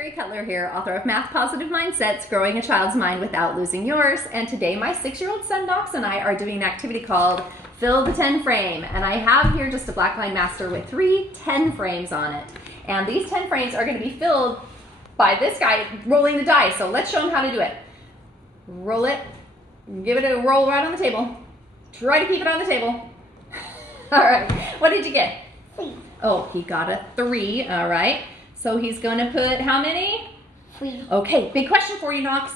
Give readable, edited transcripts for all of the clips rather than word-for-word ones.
Carrie Cutler here, author of Math Positive Mindsets, Growing a Child's Mind Without Losing Yours. And today my 6-year-old son Knox and I are doing an activity called Fill the 10 Frame. And I have here just a black line master with 3 10 frames on it. And these 10 frames are going to be filled by this guy rolling the dice. So let's show him how to do it. Roll it, give it a roll right on the table. Try to keep it on the table. All right, what did you get? 3. Oh, he got a 3, all right. So he's going to put how many? 3. Okay, big question for you, Knox.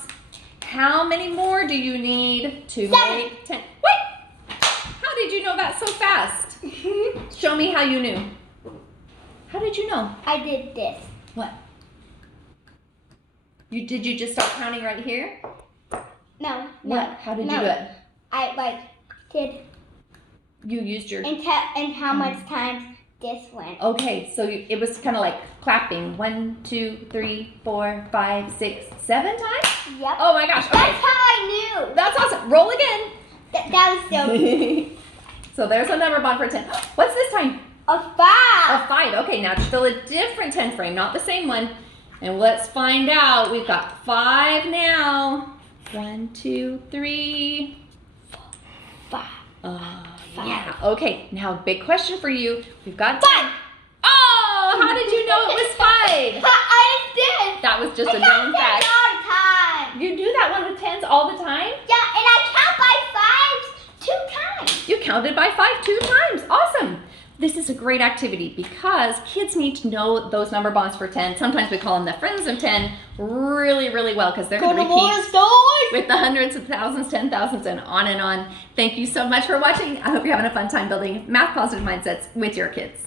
How many more do you need to 7. make 10? Wait! How did you know that so fast? Show me how you knew. How did you know? I did this. What? Did you just start counting right here? No. What? How did you do it? I did. You used your... And how much times this went. Okay, so it was kind of like clapping. 1, 2, 3, 4, 5, 6, 7 times? Yep. Oh my gosh. Okay. That's how I knew. That's awesome. Roll again. That was so So there's a number bond for 10. What's this time? a 5. A 5. Okay, now just fill a different 10 frame, not the same one. And let's find out. We've got 5 now. 1, 2, 3. 5. Yeah. Okay, now big question for you. We've got 5. Oh, how did you know it was 5? I did. That was just a I known count fact. 10 all the time. You do that one with 10s all the time? Yeah, and I count by 5s 2 times. You counted by 5 2 times. Awesome. This is a great activity because kids need to know those number bonds for 10. Sometimes we call them the friends of 10 really, really well because they're going to repeat with the hundreds of thousands, 10,000s, and on and on. Thank you so much for watching. I hope you're having a fun time building math positive mindsets with your kids.